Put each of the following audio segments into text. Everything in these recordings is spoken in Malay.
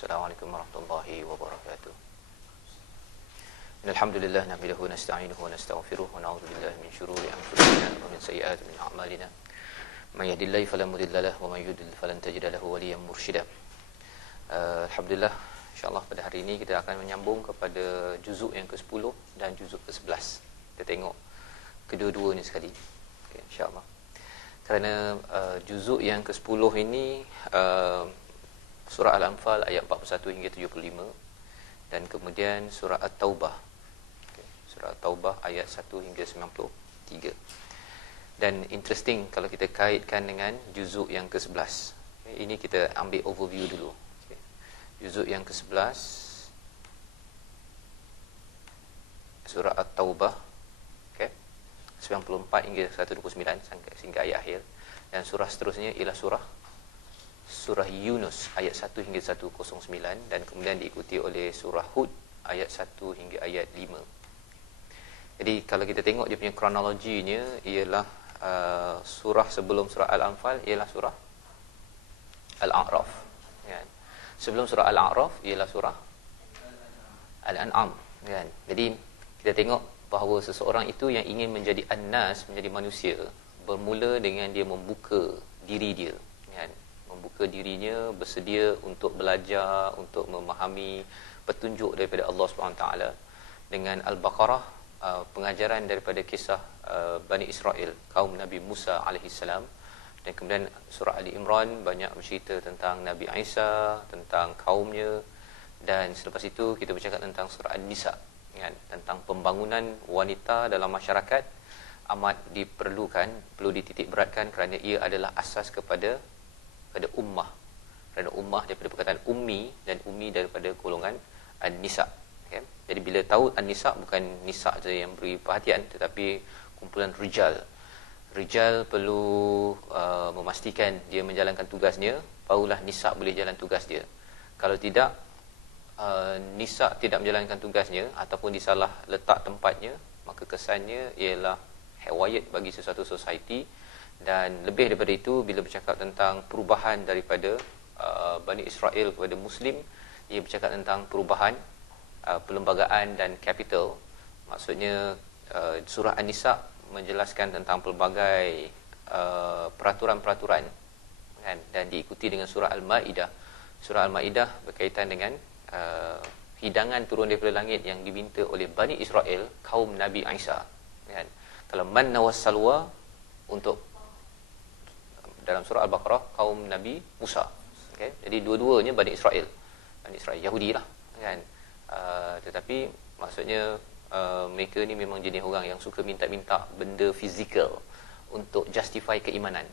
Assalamualaikum warahmatullahi wabarakatuh. Alhamdulillah nahmaduhu wa nasta'inuhu wa nastaghfiruh wa na'udzu billahi min shururi anfusina wa min sayyiati a'malina. May yahdihillahu fala mudilla lahu wa may yudlil falan tajida lahu waliyyan mursyida. Alhamdulillah, insyaallah pada hari ini kita akan menyambung kepada juzuk yang ke-10 dan juzuk ke-11. Kita tengok kedua-duanya sekali. Okay, insyaallah. Kerana juzuk yang ke-10 ini surah Al-Anfal ayat 41 hingga 75, dan kemudian surah At-Taubah, surah At-Taubah ayat 1 hingga 93. Dan interesting kalau kita kaitkan dengan juzuk yang ke-11. Ini kita ambil overview dulu. Juzuk yang ke-11 surah At-Taubah, 94 hingga 129 sehingga ayat akhir, dan surah seterusnya ialah surah Yunus ayat 1 hingga 109, dan kemudian diikuti oleh surah Hud ayat 1 hingga ayat 5. Jadi kalau kita tengok dia punya kronologinya ialah surah sebelum surah Al-Anfal ialah surah Al-A'raf, kan? Sebelum surah Al-A'raf ialah surah Al-An'am, kan? Jadi kita tengok bahawa seseorang itu yang ingin menjadi an-nas, menjadi manusia, bermula dengan dia membuka diri dia, kan? Membuka dirinya, bersedia untuk belajar, untuk memahami petunjuk daripada Allah SWT. Dengan Al-Baqarah, pengajaran daripada kisah Bani Israel, kaum Nabi Musa AS. Dan kemudian surah Ali Imran banyak bercerita tentang Nabi Isa, tentang kaumnya. Dan selepas itu kita bercakap tentang surah An-Nisa, kan? Tentang pembangunan wanita dalam masyarakat amat diperlukan, perlu dititik beratkan kerana ia adalah asas kepada ummah. Kerana ummah daripada perkataan ummi, dan ummi daripada golongan An-Nisa, okay? Jadi bila tahu An-Nisa bukan nisa saja yang beri perhatian, tetapi kumpulan rijal. Rijal perlu memastikan dia menjalankan tugasnya, barulah nisa boleh jalan tugas dia. Kalau tidak, nisa tidak menjalankan tugasnya ataupun disalah letak tempatnya, maka kesannya ialah hewayat bagi sesuatu society. Dan lebih daripada itu, bila bercakap tentang perubahan daripada Bani Israel kepada Muslim, ia bercakap tentang perubahan perlembagaan dan capital. Maksudnya surah An-Nisa menjelaskan tentang pelbagai peraturan-peraturan, kan? Dan diikuti dengan surah Al-Ma'idah. Surah Al-Ma'idah berkaitan dengan hidangan turun daripada langit yang diminta oleh Bani Israel, kaum Nabi Isa, kan? Kalau manna wassalwa untuk dalam surah Al-Baqarah kaum Nabi Musa, okay? Jadi dua-duanya Bani Israel Yahudi lah, kan? Tetapi maksudnya mereka ni memang jenis orang yang suka minta-minta benda fizikal untuk justify keimanan,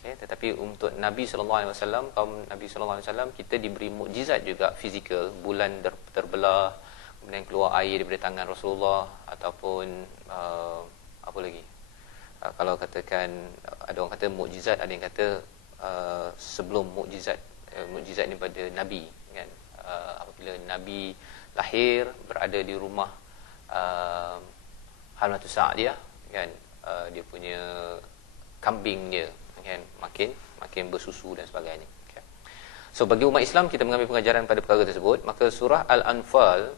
okay? Tetapi untuk Nabi SAW, kaum Nabi SAW, kita diberi mukjizat juga fizikal. Bulan terbelah, kemudian keluar air daripada tangan Rasulullah, ataupun apa lagi, kalau katakan ada orang kata mukjizat, ada yang kata sebelum mukjizat ni pada Nabi, kan? Apabila Nabi lahir, berada di rumah Hamlatus Sa'diyah, kan? Dia punya kambingnya, kan, makin bersusu dan sebagainya, okay? So bagi umat Islam, kita mengambil pengajaran pada perkara tersebut. Maka surah Al-Anfal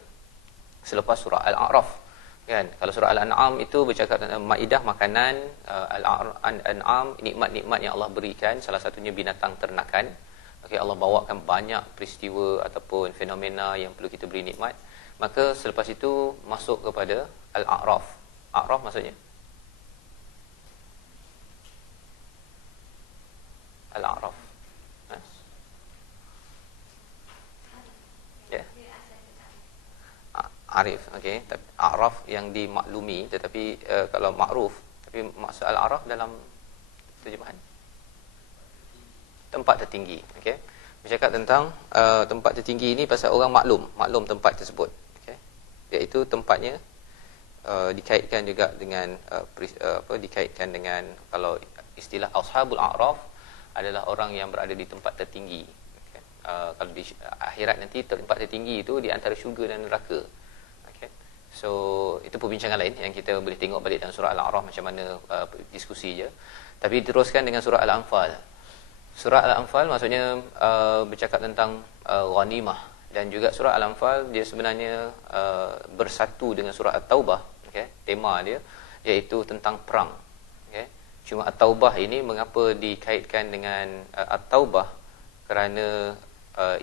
selepas surah Al-A'raf, kan? Kalau surah Al-An'am itu bercakap tentang Maidah, makanan. Al-An'am, nikmat-nikmat yang Allah berikan, salah satunya binatang ternakan. Okay, Allah bawakan banyak peristiwa ataupun fenomena yang perlu kita beri nikmat. Maka selepas itu masuk kepada Al-A'raf. A'raf maksudnya Al-A'raf, Arif, okey. Tapi A'raf yang dimaklumi, tetapi kalau ma'ruf, tapi maksud Al-A'raf dalam terjemahan tempat tertinggi, okey. Bercakap tentang tempat tertinggi ini pasal orang maklum tempat tersebut, okey. Iaitu tempatnya dikaitkan juga dengan dikaitkan dengan, kalau istilah Ashabul A'raf adalah orang yang berada di tempat tertinggi, okay? Kalau di akhirat nanti tempat tertinggi itu di antara syurga dan neraka. So itu perbincangan lain yang kita boleh tengok balik dalam surah Al-A'raf macam mana diskusi je. Tapi teruskan dengan surah Al-Anfal. Surah Al-Anfal maksudnya bercakap tentang ghanimah. Dan juga surah Al-Anfal dia sebenarnya bersatu dengan surah At-Taubah, okey, tema dia iaitu tentang perang, okey. Cuma At-Taubah ini mengapa dikaitkan dengan At-Taubah, kerana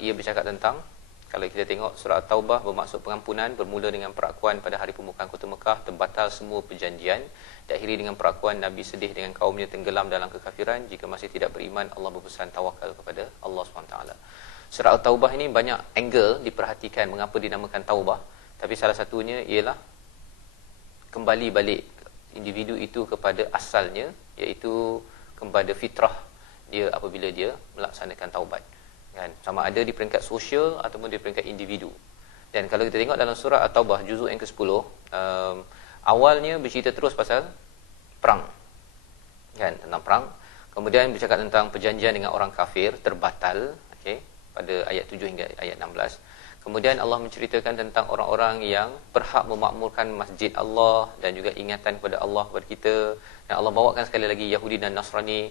ia bercakap tentang, kalau kita tengok surah At-Taubah bermaksud pengampunan, bermula dengan perakuan pada hari pembukaan kota Mekah, terbatal semua perjanjian, diakhiri dengan perakuan Nabi sedih dengan kaumnya tenggelam dalam kekafiran, jika masih tidak beriman Allah berpesan tawakal kepada Allah SWT. Surah At-Taubah ini banyak angle diperhatikan mengapa dinamakan Taubah, tapi salah satunya ialah kembali balik individu itu kepada asalnya, iaitu kepada fitrah dia apabila dia melaksanakan taubat, kan, sama ada di peringkat sosial ataupun di peringkat individu. Dan kalau kita tengok dalam surah At-Taubah juzuk yang ke-10, awalnya bercerita terus pasal perang, kan, tentang perang. Kemudian bercakap tentang perjanjian dengan orang kafir terbatal, okey, pada ayat 7 hingga ayat 16. Kemudian Allah menceritakan tentang orang-orang yang berhak memakmurkan masjid Allah dan juga ingatan kepada Allah kepada kita. Dan Allah bawakan sekali lagi Yahudi dan Nasrani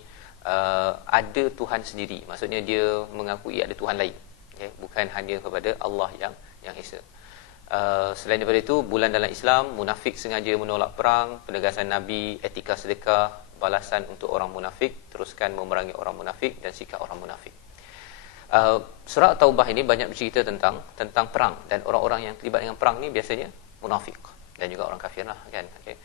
ada Tuhan sendiri. Maksudnya dia mengakui ada Tuhan lain, okay? Bukan hanya kepada Allah yang esa. Selain daripada itu, bulan dalam Islam, munafik sengaja menolak perang, penegasan Nabi, etika sedekah, balasan untuk orang munafik, teruskan memerangi orang munafik dan sikap orang munafik. Surah Taubah ini banyak bercerita tentang perang, dan orang-orang yang terlibat dengan perang ni biasanya munafik dan juga orang kafir lah, kan, okey.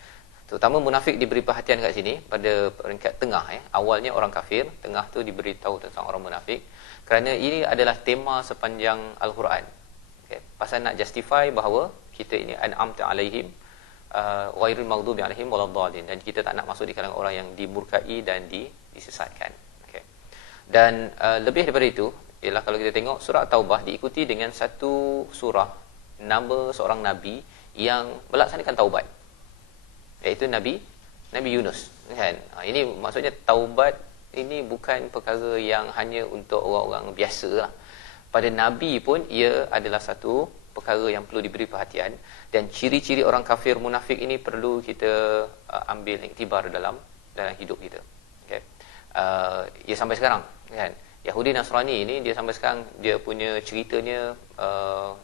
Terutama munafik diberi perhatian kat sini pada peringkat tengah, awalnya orang kafir, tengah tu diberitahu tentang orang munafik, kerana ini adalah tema sepanjang Al-Quran, okey, pasal nak justify bahawa kita ini an'amta alaihim ghairil maghdubi alaihim waladdallin, dan kita tak nak masuk di kalangan orang yang dimurkai dan disesatkan, okey. Dan lebih daripada itu ialah kalau kita tengok surah Taubah diikuti dengan satu surah nama seorang nabi yang melaksanakan taubat, iaitu Nabi Yunus, kan. Ini maksudnya taubat ini bukan perkara yang hanya untuk orang-orang biasa lah. Pada nabi pun ia adalah satu perkara yang perlu diberi perhatian, dan ciri-ciri orang kafir munafik ini perlu kita ambil iktibar dalam hidup kita, okey. Ia sampai sekarang, kan, Yahudi Nasrani ini dia sampai sekarang dia punya ceritanya,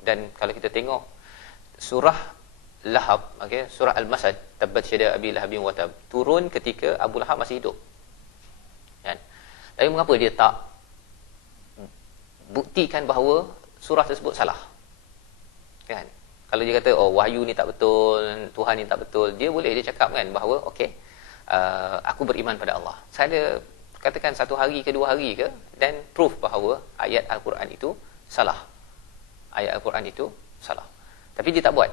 dan kalau kita tengok surah Lahab, okey, surah Al-Masad, tabbat yada abi lahabin wa tab, turun ketika Abu Lahab masih hidup, kan. Tapi mengapa dia tak buktikan bahawa surah tersebut salah, kan? Kalau dia kata wahyu ni tak betul, Tuhan ni tak betul, dia boleh dia cakap, kan, bahawa okey, aku beriman pada Allah. Saya katakan satu hari ke dua hari ke, dan proof bahawa ayat Al-Quran itu salah. Ayat Al-Quran itu salah. Tapi dia tak buat,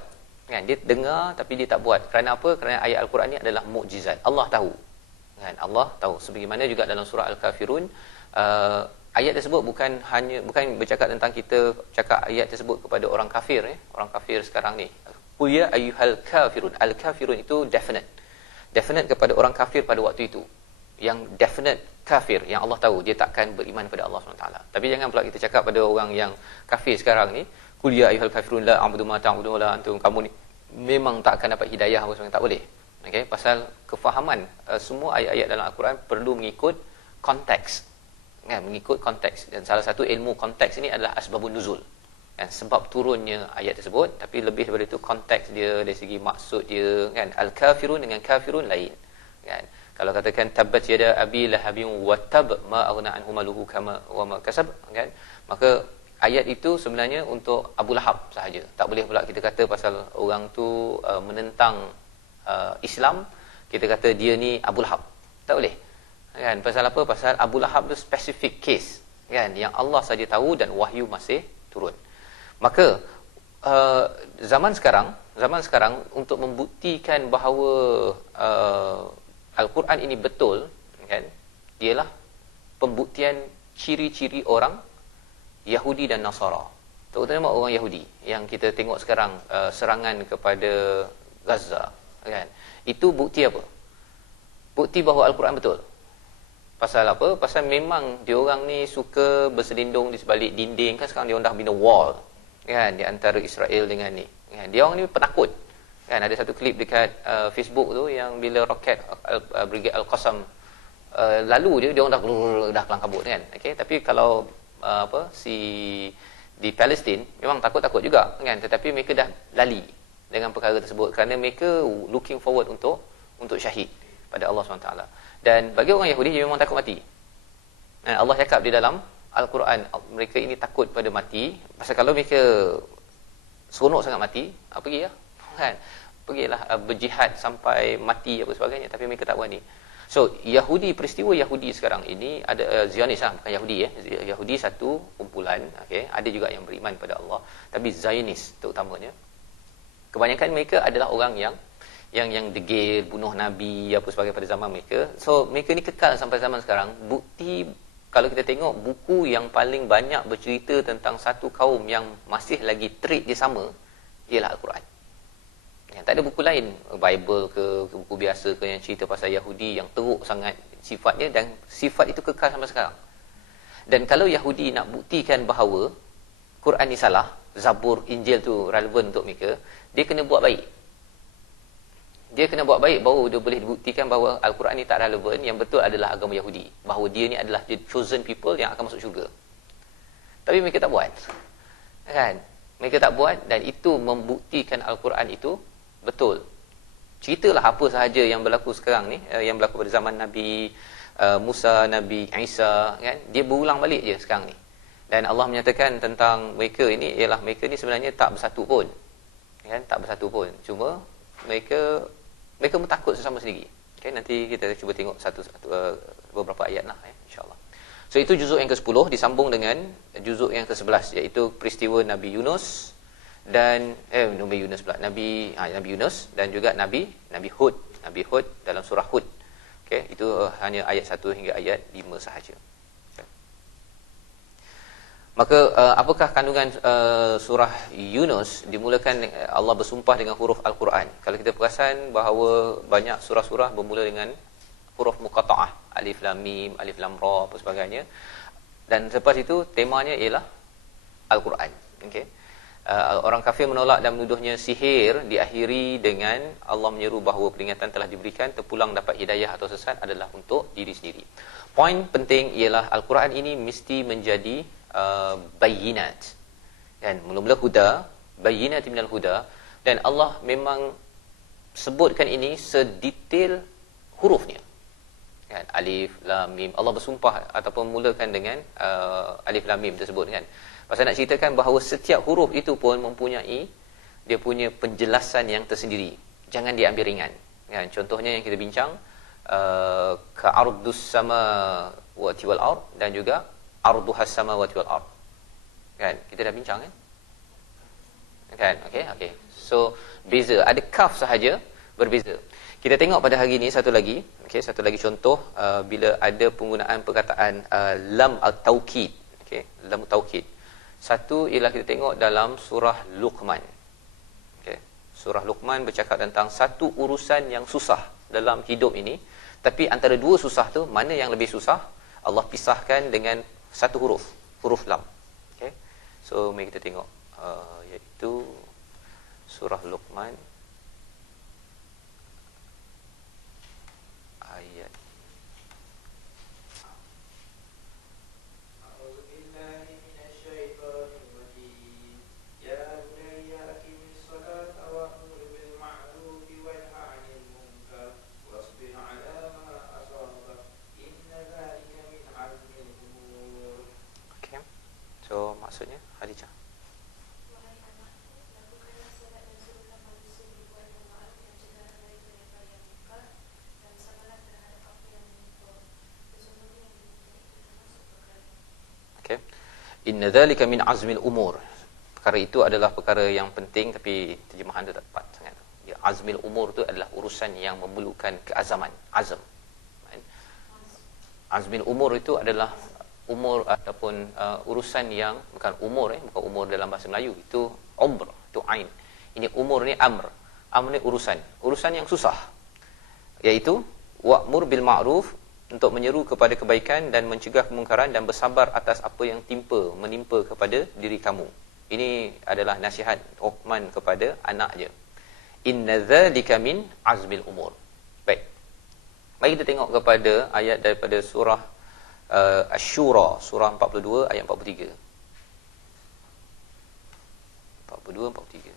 kan. Dia dengar tapi dia tak buat. Kerana apa? Kerana ayat Al-Quran ni adalah mukjizat. Allah tahu, kan. Allah tahu. Sebagaimana juga dalam surah Al-Kafirun, ayat tersebut bukan bercakap tentang kita cakap ayat tersebut kepada orang kafir, orang kafir sekarang ni. Qul ya ayyuhal kafirun. Al-kafirun itu definite kepada orang kafir pada waktu itu. Yang definite kafir, yang Allah tahu dia takkan beriman kepada Allah SWT. Tapi jangan pula kita cakap pada orang yang kafir sekarang ni, qul ya ayyuhal kafirun la a'budu ma ta'budun wa la antum, kamu ni memang tak akan dapat hidayah apa semua, tak boleh. Okey, pasal kefahaman semua ayat-ayat dalam Al-Quran perlu mengikut konteks, kan, mengikut konteks. Dan salah satu ilmu konteks ini adalah asbabun nuzul, kan, sebab turunnya ayat tersebut. Tapi lebih daripada itu konteks dia dari segi maksud dia, kan. Al-kafirun dengan kafirun lain, kan. Kalau katakan tabbat yada abi lahabin wa tab ma aghna anhu maluhu kama wa ma kasab, kan, maka ayat itu sebenarnya untuk Abu Lahab sahaja. Tak boleh pula kita kata pasal orang tu menentang Islam, kita kata dia ni Abu Lahab. Tak boleh, kan. Pasal apa? Pasal Abu Lahab tu specific case, kan, yang Allah saja tahu dan wahyu masih turun. Maka zaman sekarang untuk membuktikan bahawa Al-Quran ini betul, kan, ialah pembuktian ciri-ciri orang Yahudi dan Nasara, terutama orang Yahudi yang kita tengok sekarang, serangan kepada Gaza, kan. Itu bukti apa? Bukti bahawa Al-Quran betul. Pasal apa? Pasal memang diorang ni suka berselindung di sebalik dinding, kan. Sekarang diorang dah bina wall, kan, di antara Israel dengan ni, kan. Diorang ni penakut, kan. Ada satu klip dekat Facebook tu yang bila roket Brigade Al-Qassam lalu dia orang dah kelang kabut, kan. Okey, tapi kalau di Palestin memang takut-takut juga kan, tetapi mereka dah lali dengan perkara tersebut kerana mereka looking forward untuk syahid pada Allah SWT. Dan bagi orang Yahudi dia memang takut mati. Allah cakap di dalam Al-Quran, mereka ini takut pada mati, pasal kalau mereka seronok sangat mati, pergi lah kan, pergilah berjihad sampai mati apa sebagainya, tapi mereka tak berani. So Yahudi, peristiwa Yahudi sekarang ini ada Zionis lah, bukan Yahudi Yahudi satu kumpulan, okey, ada juga yang beriman pada Allah, tapi Zionis terutamanya, kebanyakan mereka adalah orang yang degil, bunuh nabi apa sebagainya pada zaman mereka. So mereka ni kekal sampai zaman sekarang. Bukti kalau kita tengok buku yang paling banyak bercerita tentang satu kaum yang masih lagi trait dia sama, ialah Al-Quran. Yang tak ada buku lain, Bible ke buku biasa ke yang cerita pasal Yahudi yang teruk sangat sifatnya, dan sifat itu kekal sampai sekarang. Dan kalau Yahudi nak buktikan bahawa Quran ni salah, Zabur, Injil tu relevan untuk mereka, dia kena buat baik. Dia kena buat baik baru dia boleh dibuktikan bahawa Al-Quran ni tak relevan, yang betul adalah agama Yahudi, bahawa dia ni adalah the chosen people yang akan masuk syurga. Tapi mereka tak buat. Kan? Mereka tak buat, dan itu membuktikan Al-Quran itu betul. Ceritalah apa sahaja yang berlaku sekarang ni, yang berlaku pada zaman Nabi Musa, Nabi Isa, kan? Dia berulang balik je sekarang ni. Dan Allah menyatakan tentang mereka ini ialah mereka ni sebenarnya tak bersatu pun. Kan? Tak bersatu pun. Cuma mereka pun takut sesama sendiri. Okay, nanti kita cuba tengok beberapa ayat lah, insyaAllah. So itu juzuk yang ke-10 disambung dengan juzuk yang ke-11, iaitu peristiwa Nabi Yunus dan Nabi Yunus pula, Nabi Yunus dan juga Nabi Hud dalam surah Hud. Okay, itu hanya ayat 1 hingga ayat 5 sahaja. Maka apakah kandungan surah Yunus? Dimulakan Allah bersumpah dengan huruf Al-Quran. Kalau kita perasan bahawa banyak surah-surah bermula dengan huruf muqatta'ah, alif lam mim, alif lam ra apa sebagainya. Dan selepas itu temanya ialah Al-Quran. Okey. Orang kafir menolak dan menuduhnya sihir, diakhiri dengan Allah menyeru bahawa peringatan telah diberikan, terpulang dapat hidayah atau sesat adalah untuk diri sendiri. Poin penting ialah Al-Quran ini mesti menjadi bayinat, kan, mula-mula huda, bayinat minal huda, dan Allah memang sebutkan ini sedetail hurufnya, kan, alif lam mim. Allah bersumpah ataupun mulakan dengan alif lam mim tersebut, kan, pasal nak ceritakan bahawa setiap huruf itu pun mempunyai dia punya penjelasan yang tersendiri, jangan diambil ringan, kan. Contohnya yang kita bincang ka'ardus sama wa tiwal ard, dan juga arduhas samawati wal ard, kan, kita dah bincang, kan, okey. So beza, ada kaf sahaja berbeza. Kita tengok pada hari ini satu lagi contoh bila ada penggunaan perkataan lam at-taukid, okey, lam taukid. Satu ialah kita tengok dalam surah Luqman. Okey, surah Luqman bercakap tentang satu urusan yang susah dalam hidup ini, tapi antara dua susah tu mana yang lebih susah? Allah pisahkan dengan satu huruf lam. Okay. So mari kita tengok iaitu surah Luqman ayat maksudnya Khadijah. Okey. Inna dzalika min azmil umur. Perkara itu adalah perkara yang penting, tapi terjemahan tu tak tepat sangat. Ya, azmil umur tu adalah urusan yang memerlukan keazaman, azam. Azmil umur itu adalah umur ataupun urusan yang bukan umur, bukan umur dalam bahasa Melayu, itu umr, itu ain. Ini umur ni amr ni urusan yang susah, iaitu wa'mur bil ma'ruf, untuk menyeru kepada kebaikan dan mencegah kemungkaran, dan bersabar atas apa yang menimpa kepada diri kamu. Ini adalah nasihat Uthman kepada anaknya. Inna dzalika min azmil umur. Baik, mari kita tengok kepada ayat daripada surah Asy-Syura, surah 42 ayat 43. 42, 43.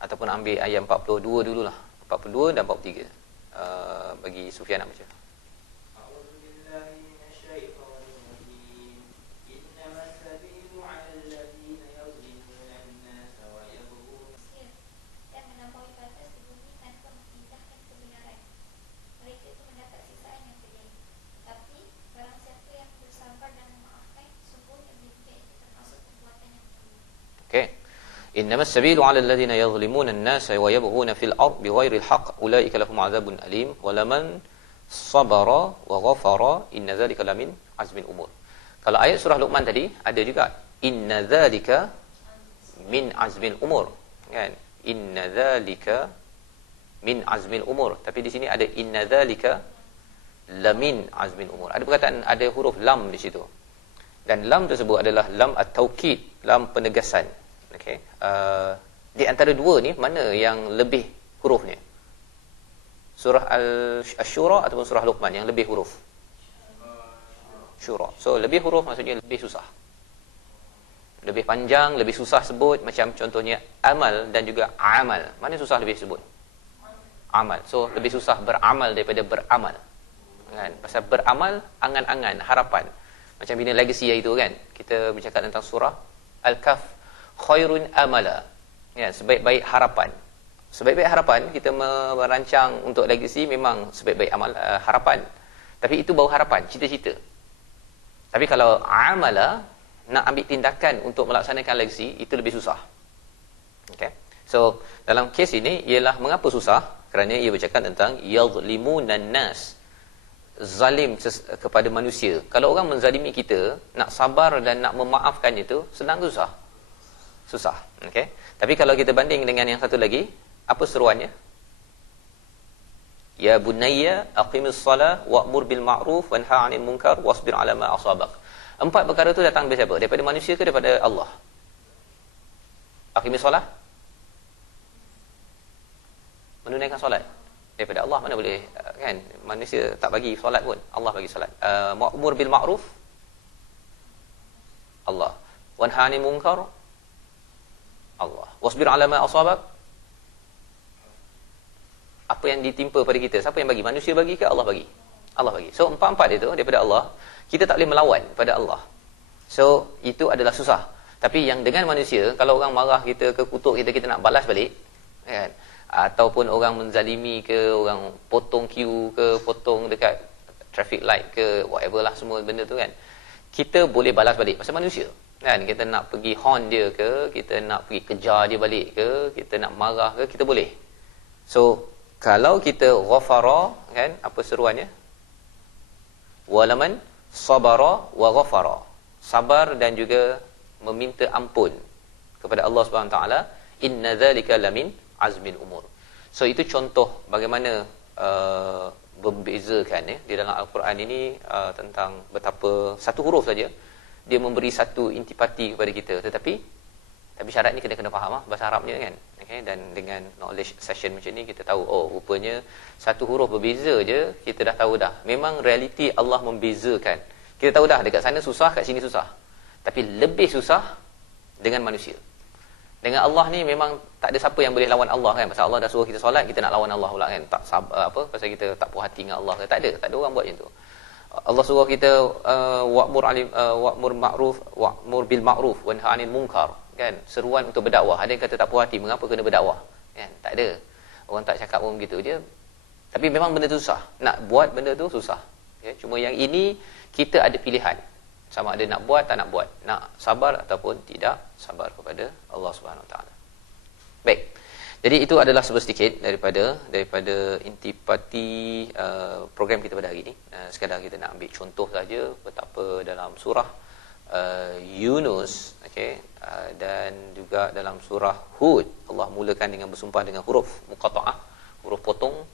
Ataupun ambil ayat 42 dululah. 42 dan 43. Bagi Sufyan nak baca. Okey. Innamas sabilu 'alal ladzina yadhlimuna an-nasa wa yabghuna fil ard bighairi al-haqq ulaika lahum 'adzabun alim wa laman sabara wa ghafara inna dzalika lamin azmil umur. Kalau ayat surah Luqman tadi ada juga inna dzalika min azmil umur, kan? Inna dzalika min azmil umur. Tapi di sini ada inna dzalika lamin azmil umur. Ada perkataan, ada huruf lam di situ. Dan lam tersebut adalah lam at-taukid, lam penegasan. Okey. Di antara dua ni mana yang lebih hurufnya? Surah Asy-Syura ataupun surah Luqman yang lebih huruf? Syura. So lebih huruf maksudnya lebih susah. Lebih panjang, lebih susah sebut, macam contohnya amal dan juga amal. Mana susah lebih sebut? Amal. So lebih susah beramal daripada beramal. Kan? Pasal beramal angan-angan, harapan. Macam bina legacy itu kan. Kita bercakap tentang surah Al-Kahf, khairun amala. Ya, sebaik-baik harapan. Sebaik-baik harapan kita merancang untuk legacy memang sebaik-baik amal harapan. Tapi itu baru harapan, cita-cita. Tapi kalau amala, nak ambil tindakan untuk melaksanakan legacy, itu lebih susah. Okay. So, dalam kes ini, ialah mengapa susah? Kerana ia bercakap tentang yadhlimunan nas. Zalim kepada manusia. Kalau orang menzalimi kita, nak sabar dan nak memaafkan itu, senang ke susah? Susah. Okay. Tapi kalau kita banding dengan yang satu lagi, apa seruannya? Ya bunayya aqimis salah wa'mur bil ma'ruf wanha 'anil munkar wasbir 'ala ma asabak. 4 perkara itu datang dari siapa? Daripada manusia ke daripada Allah? Aqimis salah? Menunaikan solat. Daripada Allah, mana boleh, kan? Manusia tak bagi solat pun, Allah bagi solat. Wa'mur bil ma'ruf, Allah. Wanha 'anil munkar, Allah. Wasbir 'ala ma asabak. Apa yang ditimpa pada kita, siapa yang bagi? Manusia bagi ke Allah bagi? Allah bagi. So empat-empat itu daripada Allah. Kita tak boleh melawan pada Allah. So itu adalah susah. Tapi yang dengan manusia, kalau orang marah kita ke kutuk kita, kita nak balas balik, kan? Ataupun orang menzalimi ke, orang potong queue ke, potong dekat traffic light ke, whatever lah semua benda tu kan, kita boleh balas balik pasal manusia, kan? Kita nak pergi horn dia ke, kita nak pergi kejar dia balik ke, kita nak marah ke, kita boleh. So kalau kita ghafara, kan, apa seruannya? Walaman sabara wa ghafara. Sabar dan juga meminta ampun kepada Allah Subhanahu taala, inna dzalika lamin azmil umur. So itu contoh bagaimana membezakan di dalam Al-Quran ini tentang betapa satu huruf saja dia memberi satu intipati kepada kita, tetapi syarat ni kena faham bahasa Arabnya kan. Okay? Dan dengan knowledge session macam ni kita tahu, oh rupanya satu huruf berbeza je, kita dah tahu dah. Memang realiti Allah membezakan. Kita tahu dah dekat sana susah, kat sini susah. Tapi lebih susah dengan manusia. Dengan Allah ni memang tak ada siapa yang boleh lawan Allah kan. Pasal Allah dah suruh kita solat, kita nak lawan Allah pula kan. Tak sabar apa pasal kita tak puas hati dengan Allah ke? Tak ada orang buat macam tu. Allah suruh kita wa'mur ma'ruf wa'mur bil ma'ruf wanha 'anil munkar, kan? Seruan untuk berdakwah. Ada yang kata tak puas hati, mengapa kena berdakwah? Kan? Tak ada. Orang tak cakap pun begitu je. Tapi memang benda tu susah. Nak buat benda tu susah. Okay? Cuma yang ini kita ada pilihan. Sama ada nak buat tak nak buat, nak sabar ataupun tidak sabar kepada Allah Subhanahu Wa Taala. Baik. Jadi itu adalah sedikit daripada intipati program kita pada hari ini. Sekadar kita nak ambil contoh saja betapa dalam surah Yunus, okey, dan juga dalam surah Hud Allah mulakan dengan bersumpah dengan huruf muqatta'ah, huruf potong,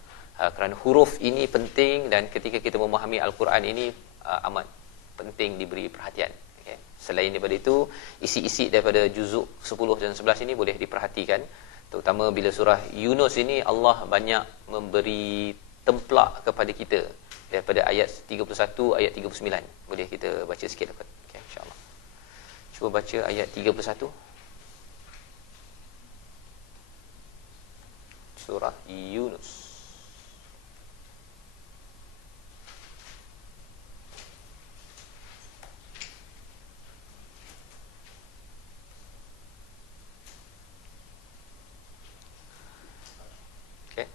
kerana huruf ini penting dan ketika kita memahami Al-Quran ini amat penting diberi perhatian. Okay. Selain daripada itu, isi-isi daripada juzuk 10 dan 11 ini boleh diperhatikan. Terutama bila surah Yunus ini Allah banyak memberi templak kepada kita daripada ayat 31 ayat 39. Boleh kita baca sikit dapat. Okey, insya-Allah. Cuba baca ayat 31. Surah Yunus. Okey.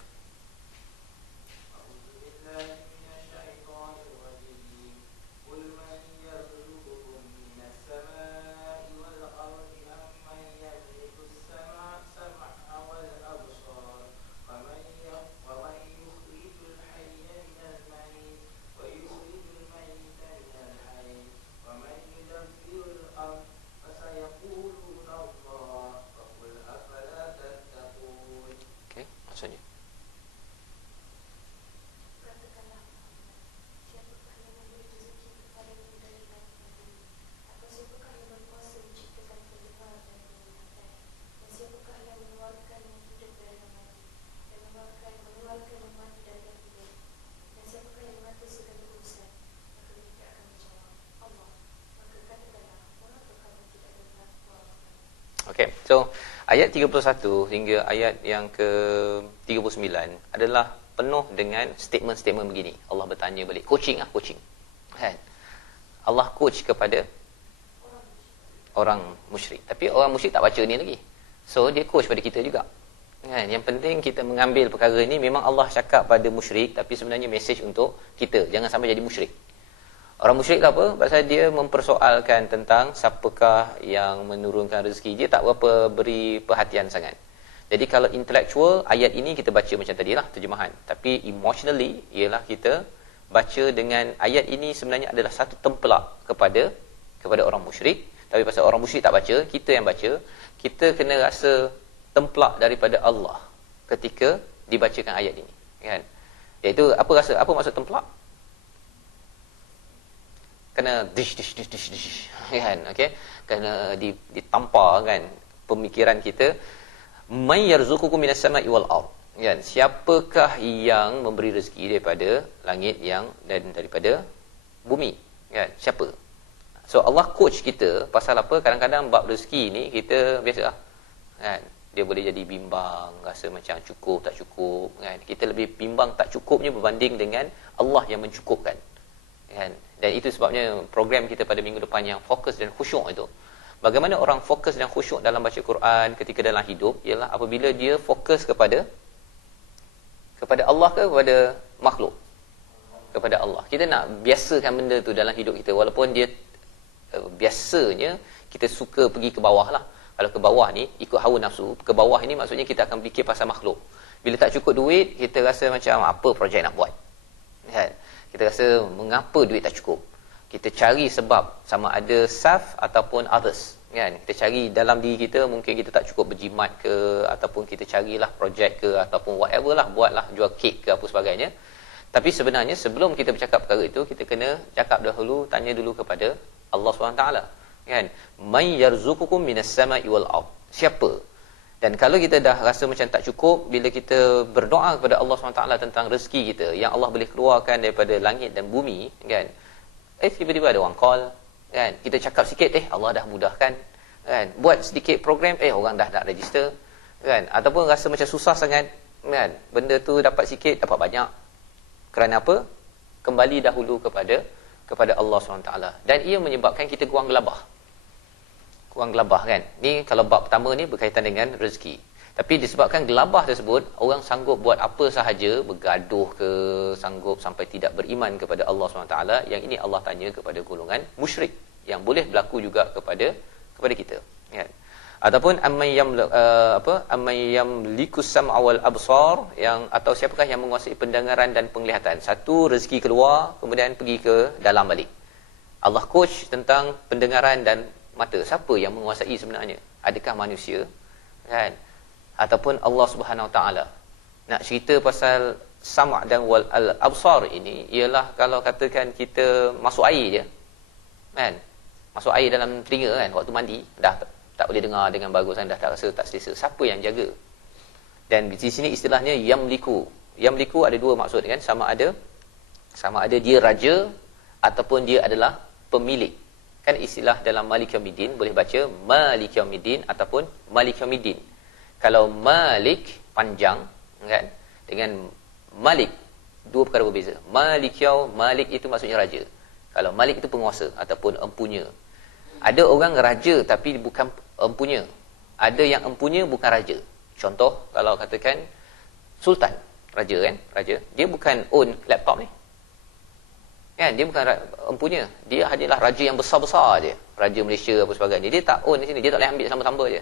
Okey, maksudnya. Katakanlah Muhammad, siapakah yang memberi rezeki kepadamu dari langit dan bumi? Atau siapakah yang berkuasa menciptakan pendengar dan penglihatan? Dan siapakah yang mengeluarkan yang hidup dari yang mati, dan mengeluarkan yang mati dari yang hidup? Dan siapakah yang mengatur segala urusan? Maka mereka akan menjawab, Allah. Maka katakanlah, mengapa kamu tidak berbuat apa-apa? Okey. So, ayat 31 hingga ayat yang ke-39 adalah penuh dengan statement-statement begini. Allah bertanya balik. Coaching. Kan? Allah coach kepada orang musyrik. Tapi orang musyrik tak baca ni lagi. So, dia coach pada kita juga. Kan? Yang penting kita mengambil perkara ni, memang Allah cakap pada musyrik, tapi sebenarnya mesej untuk kita. Jangan sampai jadi musyrik. Orang musyrik apa? Pasal dia mempersoalkan tentang siapakah yang menurunkan rezeki. Dia tak berapa beri perhatian sangat. Jadi kalau intellectual, ayat ini kita baca macam tadilah terjemahan. Tapi emotionally, ialah kita baca dengan ayat ini sebenarnya adalah satu templak kepada orang musyrik. Tapi pasal orang musyrik tak baca, kita yang baca, kita kena rasa templak daripada Allah ketika dibacakan ayat ini. Kan? Iaitu apa maksud templak? Kena dish kan, okey, kena ditampar kan pemikiran kita. May yarzuqukum minas sama'i wal ard, kan, siapakah yang memberi rezeki daripada langit dan daripada bumi, kan, siapa? So Allah coach kita pasal apa? Kadang-kadang bab rezeki ni kita biasalah, kan, dia boleh jadi bimbang, rasa macam cukup tak cukup, kan. Kita lebih bimbang tak cukupnya berbanding dengan Allah yang mencukupkan, kan. Dan itu sebabnya program kita pada minggu depan yang fokus dan khusyuk itu. Bagaimana orang fokus dan khusyuk dalam baca Quran ketika dalam hidup, ialah apabila dia fokus kepada Allah ke kepada makhluk? Kepada Allah. Kita nak biasakan benda tu dalam hidup kita, walaupun dia biasanya kita suka pergi ke bawah lah. Kalau ke bawah ni ikut hawa nafsu, ke bawah ini maksudnya kita akan fikir pasal makhluk. Bila tak cukup duit, kita rasa macam apa projek nak buat, kan? Kita rasa mengapa duit tak cukup. Kita cari sebab, sama ada self ataupun others, kan. Kita cari dalam diri kita, mungkin kita tak cukup berjimat ke, ataupun kita carilah projek ke, ataupun whatever lah, buatlah jual kek ke apa sebagainya. Tapi sebenarnya sebelum kita bercakap perkara itu, kita kena cakap dahulu, tanya dulu kepada Allah SWT, kan. May yarzuqukum minas sama'i wal ard, siapa? Dan kalau kita dah rasa macam tak cukup, bila kita berdoa kepada Allah SWT tentang rezeki kita, yang Allah boleh keluarkan daripada langit dan bumi, kan, tiba-tiba ada orang call, kan, kita cakap sikit, Allah dah mudahkan, kan, buat sedikit program, orang dah nak register, kan, ataupun rasa macam susah sangat, kan, benda tu dapat sikit, dapat banyak. Kerana apa? Kembali dahulu kepada Allah SWT. Dan ia menyebabkan kita kurang gelabah, kan. Ni kalau bab pertama ni berkaitan dengan rezeki. Tapi disebabkan gelabah tersebut, orang sanggup buat apa sahaja, bergaduh ke, sanggup sampai tidak beriman kepada Allah SWT. Yang ini Allah tanya kepada golongan musyrik, yang boleh berlaku juga kepada kita, kan. Ataupun ammay yamlikus sam'a wal absar, atau siapakah yang menguasai pendengaran dan penglihatan. Satu, rezeki keluar, kemudian pergi ke dalam balik. Allah coach tentang pendengaran dan mata. Siapa yang menguasai sebenarnya? Adakah manusia, kan, ataupun Allah Subhanahu Wa Taala? Nak cerita pasal sam' dan wal absar ini ialah kalau katakan kita masuk air je, kan, Masuk air dalam telinga kan waktu mandi, dah tak boleh dengar dengan bagus kan, dah tak rasa, tak selesa. Siapa yang jaga? Dan di sini istilahnya yamliku. Yamliku ada dua maksud kan, sama ada dia raja ataupun dia adalah pemilik. Kan istilah dalam Malik Yaumiddin boleh baca Malik Yaumiddin ataupun Malik Yaumiddin. Kalau Malik panjang kan, dengan Malik dua perkara berbeza. Malik itu maksudnya raja. Kalau Malik itu penguasa ataupun empunya. Ada orang raja tapi bukan empunya. Ada yang empunya bukan raja. Contoh kalau katakan sultan, raja kan, raja, dia bukan own laptop ni. Kan, dia bukan empunya. Dia hanyalah raja yang besar-besar je. Raja Malaysia apa sebagainya. Dia tak own di sini, dia tak boleh ambil sama-sama je.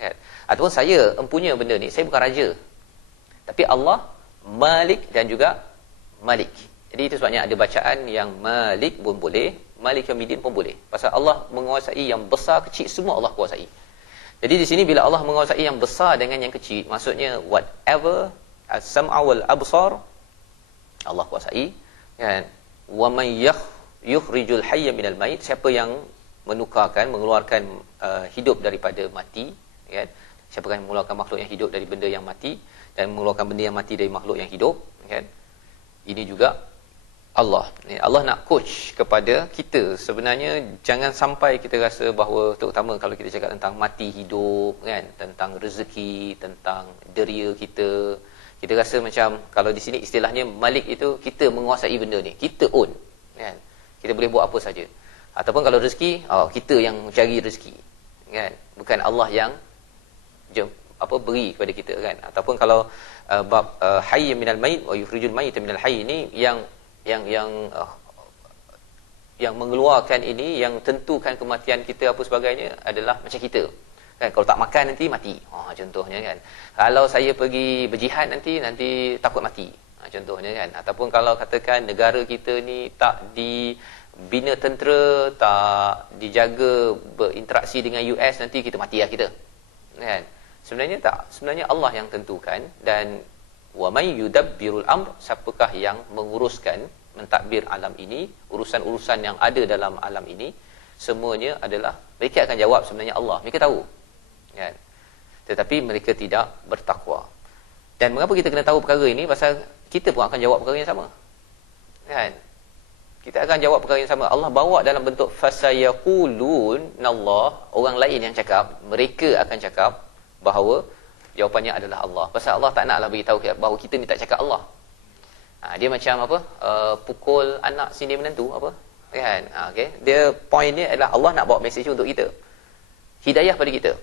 Kan? Ataupun saya empunya benda ni, saya bukan raja. Tapi Allah Malik dan juga Malik. Jadi itu sebabnya ada bacaan yang Malik pun boleh, Malik Yaumiddin pun boleh. Pasal Allah menguasai yang besar kecil, semua Allah kuasai. Jadi di sini bila Allah menguasai yang besar dengan yang kecil, maksudnya whatever as-sam'a wal absar Allah kuasai, kan? Wa man yukhrijul hayya minal mayit, siapa yang mengeluarkan hidup daripada mati, kan? Siapa yang mengeluarkan makhluk yang hidup dari benda yang mati dan mengeluarkan benda yang mati dari makhluk yang hidup, kan? Ini juga Allah. Allah nak coach kepada kita. Sebenarnya jangan sampai kita rasa bahawa, terutama kalau kita cakap tentang mati hidup, kan, tentang rezeki, tentang deria kita, kita rasa macam kalau di sini istilahnya Malik itu kita menguasai benda ni, kita own, kan? Kita boleh buat apa saja. Ataupun kalau rezeki, kita yang cari rezeki, kan? Bukan Allah yang beri kepada kita, kan? Ataupun kalau bab hayy minal mayit wa yukhrijul mayita minal hayy, ini yang mengeluarkan ini, yang tentukan kematian kita apa sebagainya adalah macam kita, kan? Kalau tak makan nanti mati, contohnya, kan? Kalau saya pergi berjihad nanti takut mati, contohnya, kan? Ataupun kalau katakan negara kita ni tak dibina tentera, tak dijaga berinteraksi dengan US, nanti kita mati lah kita, kan? Sebenarnya tak, sebenarnya Allah yang tentukan. Dan wa may yudabbirul amr, siapakah yang menguruskan, mentadbir alam ini, urusan-urusan yang ada dalam alam ini, semuanya adalah, mereka akan jawab sebenarnya Allah, mereka tahu, kan? Tetapi mereka tidak bertakwa. Dan mengapa kita kena tahu perkara ini? Pasal kita pun akan jawab perkara yang sama, kan? Kita akan jawab perkara yang sama. Allah bawa dalam bentuk fasayaqulun Allah, orang lain yang cakap, mereka akan cakap bahawa jawapannya adalah Allah. Pasal Allah tak naklah beritahu bahawa kita ni tak cakap Allah. Dia macam apa? Pukul anak sindir menantu apa? Kan? Okey. Dia point dia adalah Allah nak bawa mesej untuk kita. Hidayah pada kita.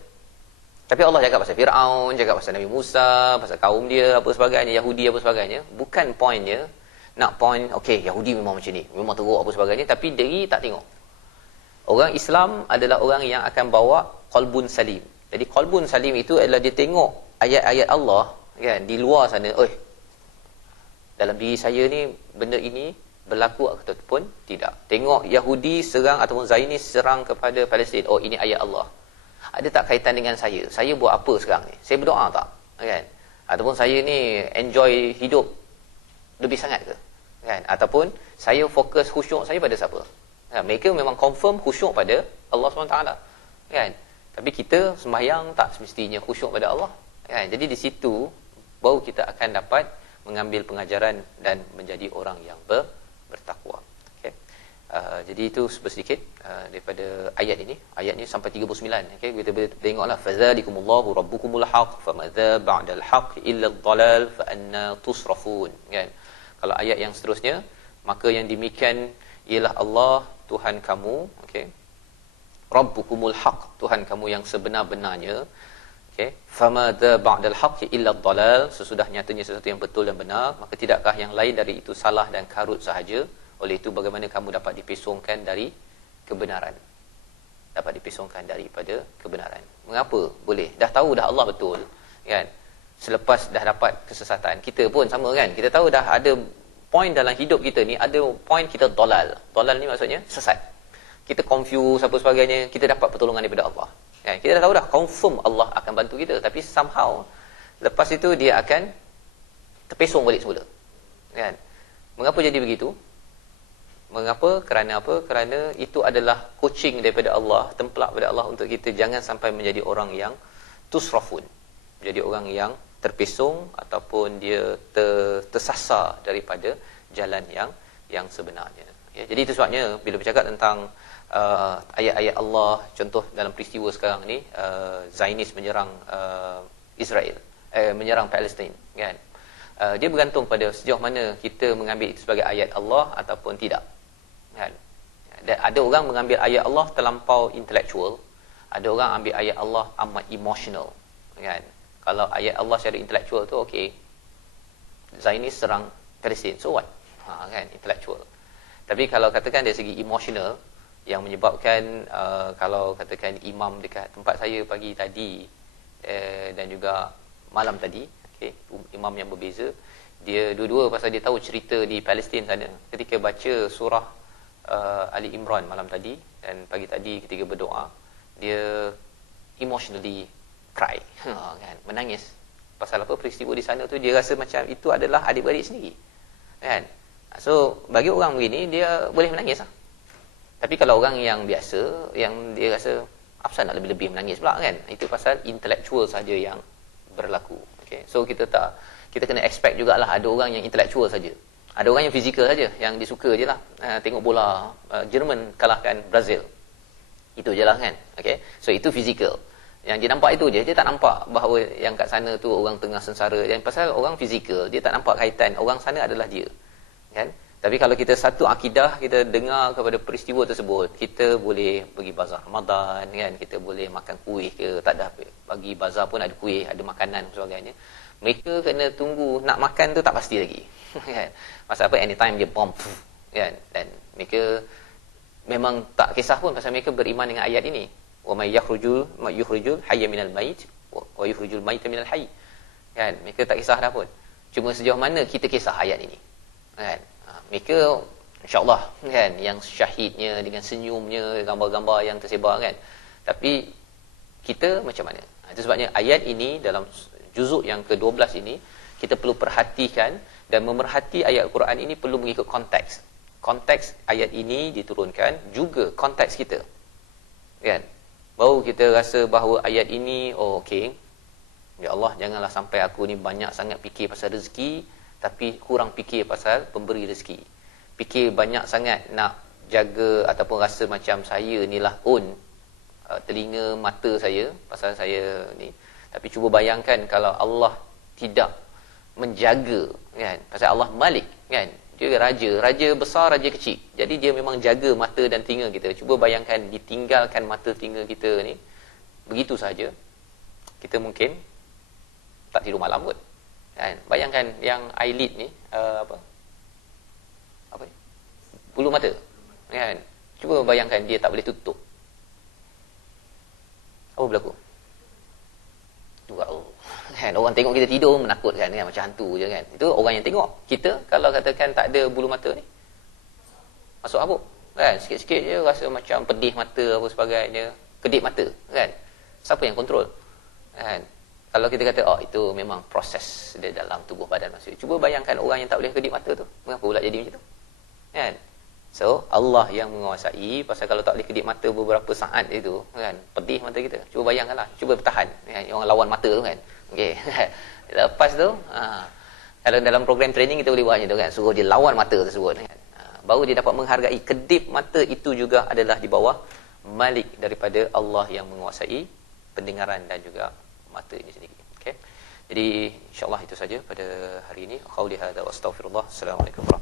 Tapi Allah cakap pasal Firaun, cakap pasal Nabi Musa, pasal kaum dia apa sebagainya, Yahudi apa sebagainya. Bukan pointnya nak point okey Yahudi memang macam ni, memang teruk apa sebagainya, tapi diri tak tengok. Orang Islam adalah orang yang akan bawa qalbun salim. Jadi qalbun salim itu adalah dia tengok ayat-ayat Allah, kan, di luar sana, dalam diri saya ni benda ini berlaku ataupun tidak. Tengok Yahudi serang ataupun Zionis serang kepada Palestin, ini ayat Allah. Ada tak kaitan dengan saya? Saya buat apa sekarang ni? Saya berdoa tak? Kan? Ataupun saya ni enjoy hidup lebih sangat ke? Kan? Ataupun saya fokus khusyuk saya pada siapa? Kan? Mereka memang confirm khusyuk pada Allah SWT, kan? Tapi kita sembahyang tak semestinya khusyuk pada Allah, kan? Jadi di situ baru kita akan dapat mengambil pengajaran dan menjadi orang yang bertakwa. Okay? Jadi itu sedikit daripada ayat ini. Ayat ini sampai 39. Okay? Kita tengoklah, fadzalikumullahu rabbukumul haq famadza ba'dal haq illa ad-dhalal fa anna tusrafun, kan? Kalau ayat yang seterusnya, maka yang demikian ialah Allah Tuhan kamu, okey, Rabbukumul haq, Tuhan kamu yang sebenar-benarnya. Okey, famadza ba'dal haqqi illa ad-dhalal, sesudah nyatanya sesuatu yang betul dan benar, maka tidakkah yang lain dari itu salah dan karut sahaja. Oleh itu bagaimana kamu dapat dipesongkan dari kebenaran? Dapat dipesongkan daripada kebenaran. Mengapa boleh? Dah tahu dah Allah betul, kan? Selepas dah dapat kesesatan, kita pun sama, kan? Kita tahu dah ada point dalam hidup kita ni, ada point kita dhalal. Dhalal ni maksudnya sesat. Kita confuse apa sebagainya, kita dapat pertolongan daripada Allah. Ya, kita dah tahu dah, confirm Allah akan bantu kita. Tapi somehow, lepas itu dia akan terpesong balik semula. Kan? Mengapa jadi begitu? Mengapa? Kerana apa? Kerana itu adalah coaching daripada Allah, templak daripada Allah untuk kita jangan sampai menjadi orang yang tusrafun. Jadi orang yang terpesong ataupun dia tersasar daripada jalan yang sebenarnya. Ya, jadi itu sebabnya bila bercakap tentang ayat-ayat Allah, contoh dalam peristiwa sekarang ni, Zionis menyerang Israel, menyerang Palestin, kan? Dia bergantung pada sejauh mana kita mengambil itu sebagai ayat Allah ataupun tidak, kan? Dan ada orang mengambil ayat Allah terlampau intellectual, ada orang ambil ayat Allah amat emotional, kan? Kalau ayat Allah secara intellectual tu okey, Zionis serang Palestin, so what? Kan, intellectual. Tapi kalau katakan dari segi emotional yang menyebabkan kalau katakan imam dekat tempat saya pagi tadi dan juga malam tadi, okey, imam yang berbeza, dia dua-dua pasal dia tahu cerita di Palestin sana. Ketika baca surah Ali Imran malam tadi dan pagi tadi ketika berdoa, dia emotionally cry, kan, menangis. Pasal apa? Peristiwa di sana tu dia rasa macam itu adalah adik-beradik sendiri, kan? So bagi orang begini dia boleh menangis lah. Tapi kalau orang yang biasa, yang dia rasa apa nak lebih-lebih menangis pula, kan? Itu pasal intellectual saja yang berlaku. Okay. So kita kena expect jugalah ada orang yang intellectual saja. Ada orang yang fizikal saja, yang disuka je lah. Tengok bola Jerman kalahkan Brazil. Itu je lah, kan? Okay. So itu fizikal. Yang dia nampak itu je, dia tak nampak bahawa yang kat sana tu orang tengah sengsara. Dan pasal orang fizikal, dia tak nampak kaitan orang sana adalah dia, kan? Tapi kalau kita satu akidah, kita dengar kepada peristiwa tersebut, kita boleh pergi bazar Ramadan, kan? Kita boleh makan kuih ke, tak ada apa. Bagi bazar pun ada kuih, ada makanan dan sebagainya. Mereka kena tunggu nak makan tu tak pasti lagi. Kan? Pasal apa? Anytime dia bomb, kan? Dan mereka memang tak kisah pun pasal mereka beriman dengan ayat ini. Wa may yukhrijul hayya minal mayt wa yukhrijul mayta minal hayy. Kan? Mereka tak kisah dah pun. Cuma sejauh mana kita kisah ayat ini. Kan? Mereka insya-Allah, kan, yang syahidnya dengan senyumnya, gambar-gambar yang tersebar, kan. Tapi kita macam mana? Itu sebabnya ayat ini dalam juzuk yang ke-12 ini kita perlu perhatikan, dan memerhati ayat Al-Quran ini perlu mengikut konteks. Konteks ayat ini diturunkan juga konteks kita. Kan? Baru kita rasa bahawa ayat ini okey. Ya Allah, janganlah sampai aku ni banyak sangat fikir pasal rezeki tapi kurang fikir pasal pemberi rezeki. Fikir banyak sangat nak jaga ataupun rasa macam saya inilah telinga mata saya pasal saya ni. Tapi cuba bayangkan kalau Allah tidak menjaga, kan? Pasal Allah Malik, kan? Dia raja besar, raja kecil. Jadi dia memang jaga mata dan telinga kita. Cuba bayangkan ditinggalkan mata telinga kita ni begitu saja, kita mungkin tak tidur malam kot. Kan? Bayangkan yang eyelid ni apa ni? Bulu mata, kan? Cuba bayangkan dia tak boleh tutup. Apa berlaku? Wow. Kan, orang tengok kita tidur menakutkan, kan, macam hantu je, kan. Itu orang yang tengok. Kita kalau katakan tak ada bulu mata ni, masuk habuk, kan? Sikit-sikit je rasa macam pedih mata apa sebagainya, kedip mata, kan? Siapa yang kontrol? Kan? Kalau kita kata itu memang proses di dalam tubuh badan manusia. Cuba bayangkan orang yang tak boleh kedip mata tu, mengapa pula jadi macam tu? Kan? So Allah yang menguasai. Pasal kalau tak boleh kedip mata beberapa saat itu, kan, pedih mata kita. Cuba bayangkanlah, cuba bertahan, kan? Orang lawan mata tu, kan. Okey. Lepas tu kalau dalam program training kita boleh buat macam tu, kan, suruh dia lawan mata tersebut, kan. Baru dia dapat menghargai kedip mata itu juga adalah di bawah Malik daripada Allah yang menguasai pendengaran dan juga mata ini sendiri. Okey. Jadi insya-Allah itu saja pada hari ini. Qauli hadza wa astaghfirullah. Assalamualaikum warahmatullahi